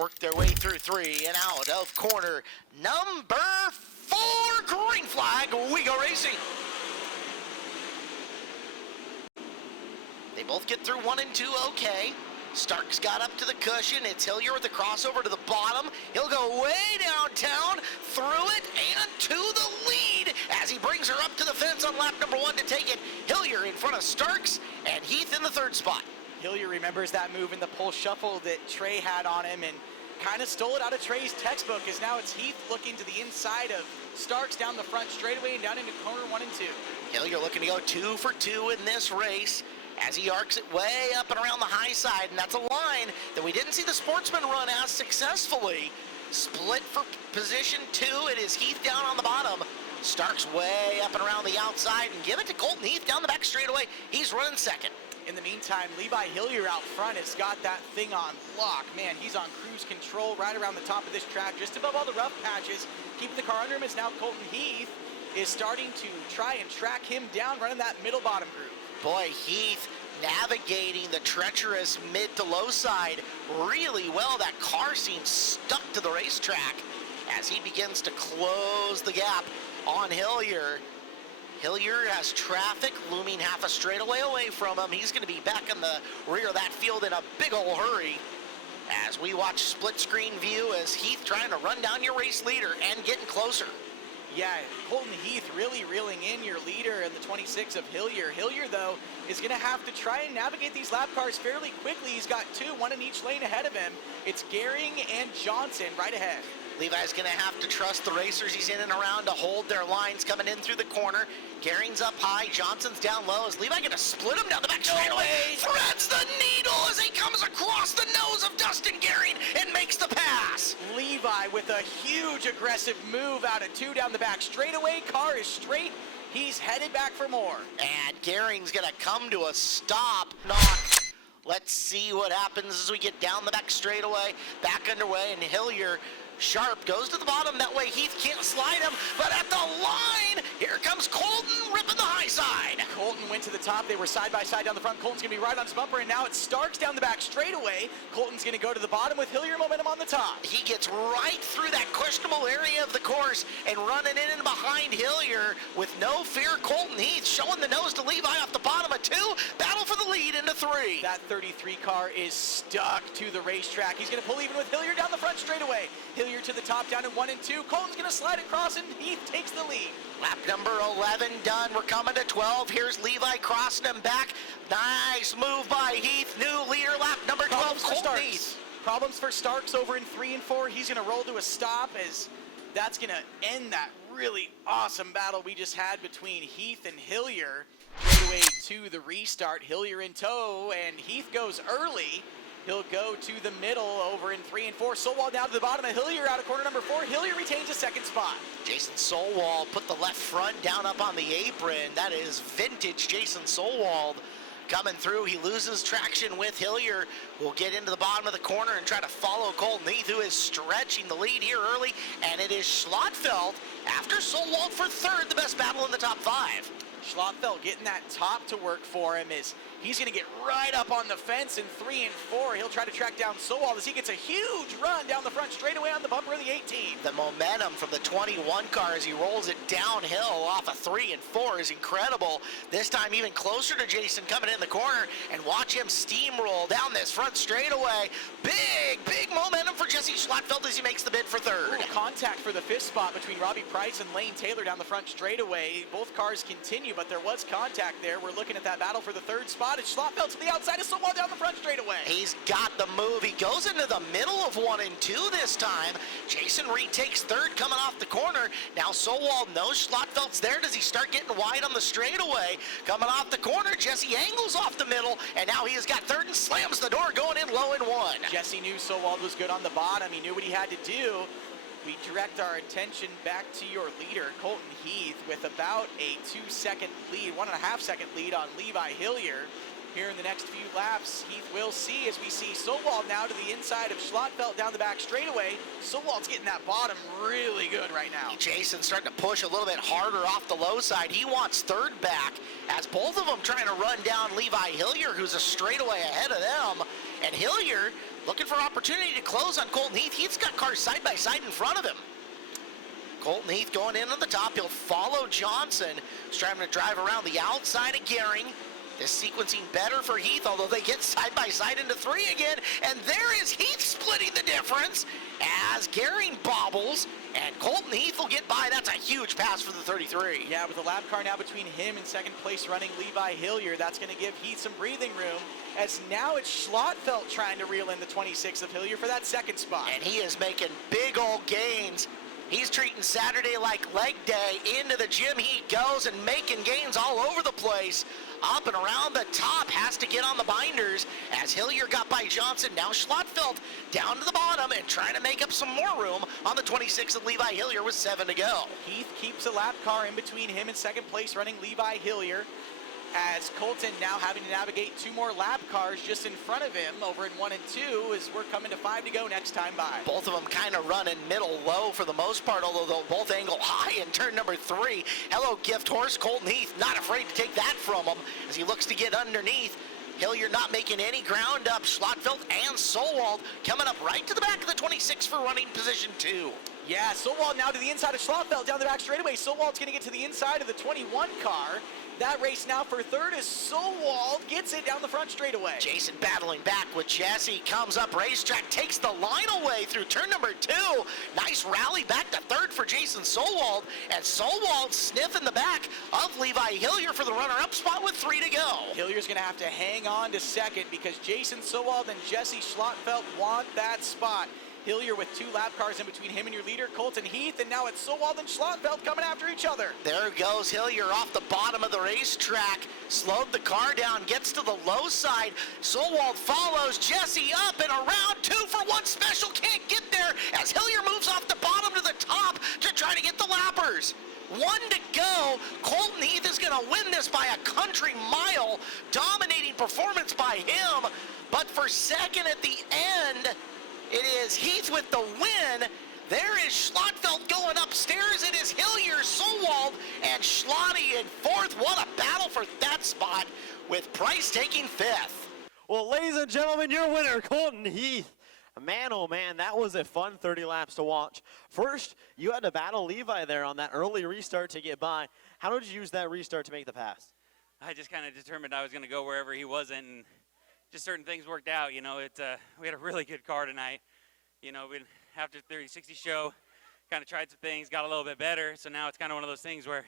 work their way through 3 and out of corner number 4. Green flag, we go racing. They both get through 1 and 2 okay. Starks got up to the cushion. It's Hillier with the crossover to the bottom. He'll go way downtown, through it, and to the lead as he brings her up to the fence on lap number 1 to take it. Hillier in front of Starks and Heath in the 3rd spot. Hillier remembers that move in the pole shuffle that Trey had on him and kind of stole it out of Trey's textbook, as now it's Heath looking to the inside of Starks down the front straightaway and down into corner 1 and 2. Hillier looking to go 2 for 2 in this race, as he arcs it way up and around the high side, and that's a line that we didn't see the Sportsman run as successfully. Split for position 2, it is Heath down on the bottom. Starks way up and around the outside, and give it to Colton Heath down the back straightaway. He's running 2nd. In the meantime, Levi Hillier out front has got that thing on lock. Man, he's on cruise control right around the top of this track, just above all the rough patches. Keeping the car under him is now Colton Heath is starting to try and track him down, running that middle-bottom groove. Boy, Heath navigating the treacherous mid to low side really well. That car seems stuck to the racetrack as he begins to close the gap on Hillier. Hillier has traffic looming half a straightaway away from him. He's going to be back in the rear of that field in a big old hurry as we watch split screen view as Heath trying to run down your race leader and getting closer. Yeah, Colton Heath really reeling in your leader in the 26 of Hillier. Hillier, though, is going to have to try and navigate these lap cars fairly quickly. He's got 2, 1 in each lane ahead of him. It's Gehring and Johnson right ahead. Levi's going to have to trust the racers he's in and around to hold their lines coming in through the corner. Gehring's up high, Johnson's down low. Is Levi going to split him down the back straightaway? Threads the needle as he comes across the nose of Dustin Gehring and makes the pass. Levi with a huge aggressive move out of 2 down the back straightaway. Car is straight. He's headed back for more. And Gehring's going to come to a stop. Knock. Let's see what happens as we get down the back straightaway, back underway, and Hillier sharp goes to the bottom. That way Heath can't slide him, but at the line, here comes Colton ripping the high side. Colton went to the top. They were side by side down the front. Colton's going to be right on his bumper, and now it's Starks down the back straightaway. Colton's going to go to the bottom with Hillier momentum on the top. He gets right through that questionable area of the course and running in and behind Hillier with no fear. Colton Heath showing the nose to Levi off the bottom of 2. Battle for the lead into 3. That 33 car is stuck to the racetrack. He's going to pull even with Hillier down the front straightaway. Hillier to the top down in 1 and 2. Colton's going to slide across, and Heath takes the lead. Lap number 11 done. We're coming to 12. Here's Levi crossing him back. Nice move by Heath. New leader, lap number 12, Colton Heath. Problems for Starks over in 3 and 4. He's going to roll to a stop, as that's going to end that really awesome battle we just had between Heath and Hillier. Straightaway to the restart. Hillier in tow, and Heath goes early. He'll go to the middle over in 3 and 4. Solwald down to the bottom of Hillier out of corner number 4. Hillier retains a 2nd spot. Jason Solwald put the left front down up on the apron. That is vintage Jason Solwald coming through. He loses traction with Hillier. We'll get into the bottom of the corner and try to follow Colton Heath, who is stretching the lead here early. And it is Schlotfeld after Solwald for 3rd, the best battle in the top 5. Schlotfeld getting that top to work for him is he's going to get right up on the fence in 3 and 4. He'll try to track down Solwald as he gets a huge run down the front straightaway on the bumper of the 18. The momentum from the 21 car as he rolls it downhill off of 3 and 4 is incredible. This time even closer to Jason coming in the corner, and watch him steamroll down this front straightaway. Big momentum for Jesse Schlotfeld as he makes the bid for 3rd. Contact for the 5th spot between Robbie Price and Lane Taylor down the front straightaway. Both cars continue, but there was contact there. We're looking at that battle for the 3rd spot. It's Schlotfeld to the outside of Solwald down the front straightaway. He's got the move. He goes into the middle of 1 and 2 this time. Jason retakes 3rd coming off the corner. Now Solwald knows Schlotfeld's there. Does he start getting wide on the straightaway? Coming off the corner, Jesse angles off the middle, and now he has got 3rd and slams the door going in low in 1. Jesse knew Solwald was good on the bottom. He knew what he had to do. We direct our attention back to your leader, Colton Heath, with about a 2-second lead, 1.5-second lead on Levi Hillier. here in the next few laps. Heath will see as we see Sowald now to the inside of Schlotfeld down the back straightaway. Sowald's getting that bottom really good right now. Jason's starting to push a little bit harder off the low side. He wants third back as both of them trying to run down Levi Hillier, who's a straightaway ahead of them. And Hillier looking for opportunity to close on Colton Heath. Heath's got cars side by side in front of him. Colton Heath going in on the top. He'll follow Johnson, who's trying to drive around the outside of Gehring. This sequencing better for Heath, although they get side by side into three again. And there is Heath splitting the difference as Gehring bobbles and Colton Heath will get by. That's a huge pass for the 33. Yeah, with the lap car now between him and second place running Levi Hillier, that's going to give Heath some breathing room, as now it's Schlotfeld trying to reel in the 26 of Hillier for that second spot. And he is making big old gains. He's treating Saturday like leg day. Into the gym he goes and making gains all over the place. Up and around the top, has to get on the binders as Hillier got by Johnson. Now Schlotfeld down to the bottom and trying to make up some more room on the 26 of Levi Hillier with 7 to go. Heath keeps a lap car in between him and second place running Levi Hillier, as Colton now having to navigate 2 more lap cars just in front of him over in 1 and 2 as we're coming to 5 to go next time by. Both of them kind of running middle low for the most part, although they'll both angle high in turn number 3. Hello gift horse Colton Heath, not afraid to take that from him as he looks to get underneath. Hillier not making any ground up. Schlotfeld and Sowald coming up right to the back of the 26 for running position 2. Yeah, Sowald now to the inside of Schlotfeld down the back straightaway. Sowald's going to get to the inside of the 21 car. That race now for third as Sowald gets it down the front straightaway. Jason battling back with Jesse, comes up racetrack, takes the line away through turn number 2. Nice rally back to third for Jason Sowald, and Sowald sniffing the back of Levi Hillier for the runner-up spot with 3 to go. Hillier's going to have to hang on to second because Jason Sowald and Jesse Schlotfeld want that spot. Hillier with 2 lap cars in between him and your leader, Colton Heath, and now it's Sowald and Schlotfeld coming after each other. There goes Hillier off the bottom of the racetrack, slowed the car down, gets to the low side. Sowald follows Jesse up and around 2 for 1 special, can't get there as Hillier moves off the bottom to the top to try to get the lappers. 1 to go. Colton Heath is going to win this by a country mile. Dominating performance by him, but for second at the end, it is Heath with the win. There is Schlotfeld going upstairs. It is Hillier, Sowald, and Schlotty in 4th. What a battle for that spot with Price taking 5th. Well, ladies and gentlemen, your winner, Colton Heath. Man, oh man, that was a fun 30 laps to watch. First, you had to battle Levi there on that early restart to get by. How did you use that restart to make the pass? I just kind of determined I was going to go wherever he wasn't, and just certain things worked out. You know, we had a really good car tonight. You know, after the 30-60 show, kind of tried some things, got a little bit better. So now it's kind of one of those things where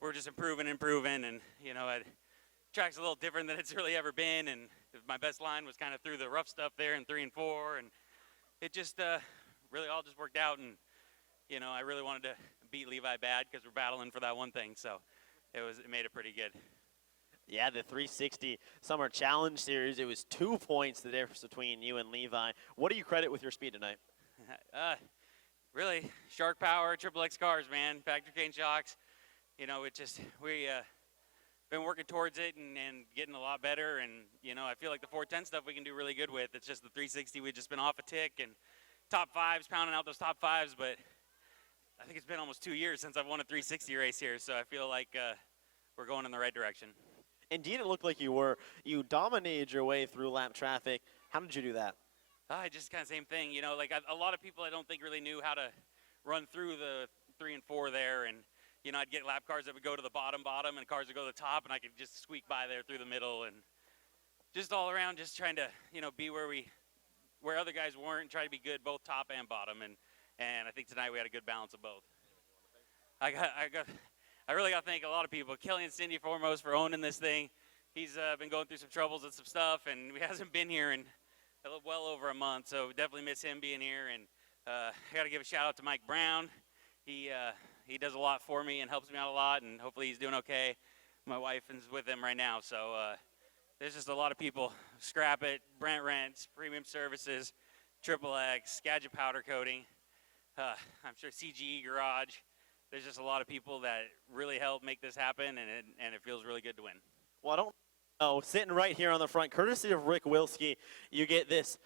we're just improving, and you know, track's a little different than it's really ever been. And my best line was kind of through the rough stuff there in 3 and 4, and it just really all just worked out. And you know, I really wanted to beat Levi bad because we're battling for that one thing. So it made it pretty good. Yeah, the 360 Summer Challenge Series, it was 2 points the difference between you and Levi. What do you credit with your speed tonight? Really, Shark Power, Triple X cars, man, factory cane shocks. You know, we been working towards it and getting a lot better. And, you know, I feel like the 410 stuff we can do really good with. It's just the 360, we've just been off a tick and top 5s, pounding out those top 5s. But I think it's been almost 2 years since I've won a 360 race here. So I feel like we're going in the right direction. Indeed, it looked like you were. You dominated your way through lap traffic. How did you do that? Just kind of same thing. You know, like a lot of people I don't think really knew how to run through the 3 and 4 there. And, you know, I'd get lap cars that would go to the bottom, and cars would go to the top, and I could just squeak by there through the middle. And just all around just trying to, you know, be where other guys weren't, and try to be good both top and bottom. And I think tonight we had a good balance of both. I really got to thank a lot of people. Kelly and Cindy foremost for owning this thing. He's been going through some troubles and some stuff, and he hasn't been here in well over a month, so definitely miss him being here. And I got to give a shout out to Mike Brown. He does a lot for me and helps me out a lot, and hopefully he's doing okay. My wife is with him right now, so there's just a lot of people. Scrap It, Brent Rents, Premium Services, Triple X, Skagit Powder Coating. I'm sure CGE Garage. There's just a lot of people that really help make this happen, and it feels really good to win. Well, I don't Oh, sitting right here on the front, courtesy of Rick Wilski, you get this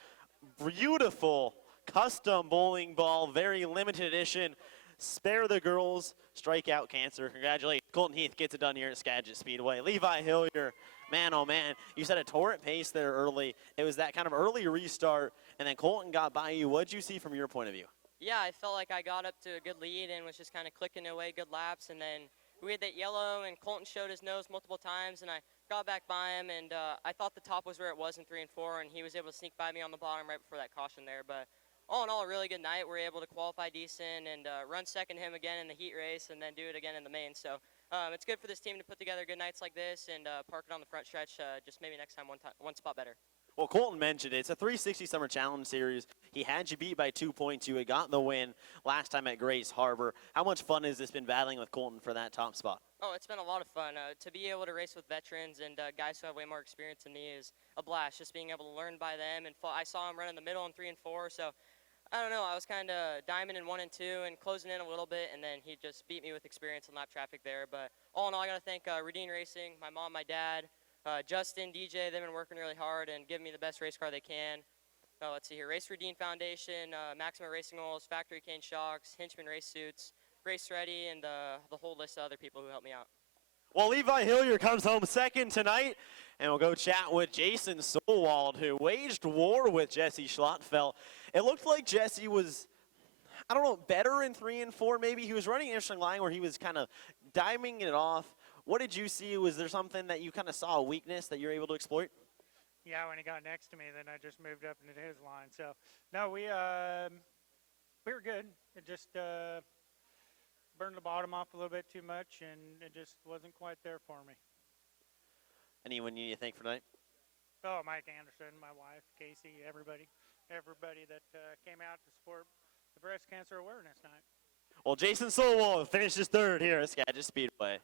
beautiful custom bowling ball, very limited edition. Spare the girls, strikeout cancer. Congratulations. Colton Heath gets it done here at Skagit Speedway. Levi Hillier, man, oh man, you set a torrent pace there early. It was that kind of early restart, and then Colton got by you. What'd you see from your point of view? Yeah, I felt like I got up to a good lead and was just kind of clicking away good laps, and then we had that yellow, and Colton showed his nose multiple times, and I got back by him, and I thought the top was where it was in 3 and 4, and he was able to sneak by me on the bottom right before that caution there. But all in all, a really good night. We were able to qualify decent and run second him again in the heat race, and then do it again in the main. So it's good for this team to put together good nights like this and park it on the front stretch. Just maybe next time one spot better. Well, Colton mentioned it. It's a 360 Summer Challenge Series. He had you beat by 2 points. You had got the win last time at Grace Harbor. How much fun has this been battling with Colton for that top spot? Oh, it's been a lot of fun. To be able to race with veterans and guys who have way more experience than me is a blast. Just being able to learn by them. And I saw him run in the middle in 3 and 4. So, I don't know. I was kind of diamond in 1 and 2 and closing in a little bit. And then he just beat me with experience and lap traffic there. But all in all, I got to thank Radine Racing, my mom, my dad, Justin, DJ. They've been working really hard and giving me the best race car they can. Let's see here. Race Radine Foundation, Maxima Racing Oils, Factory Cane Shocks, Hinchman Race Suits, Race Ready, and the whole list of other people who helped me out. Well, Levi Hillier comes home second tonight, and we'll go chat with Jason Solwald, who waged war with Jesse Schlottfeld. It looked like Jesse was, I don't know, better in 3 and 4 maybe. He was running an interesting line where he was kind of diming it off. What did you see? Was there something that you kind of saw, a weakness that you're able to exploit? Yeah, when he got next to me, then I just moved up into his line. So, no, we were good. It just burned the bottom off a little bit too much, and it just wasn't quite there for me. Anyone you need to thank for tonight? Oh, Mike Anderson, my wife, Casey, everybody that came out to support the breast cancer awareness night. Well, Jason Solwald finishes third here at Skagit Speedway.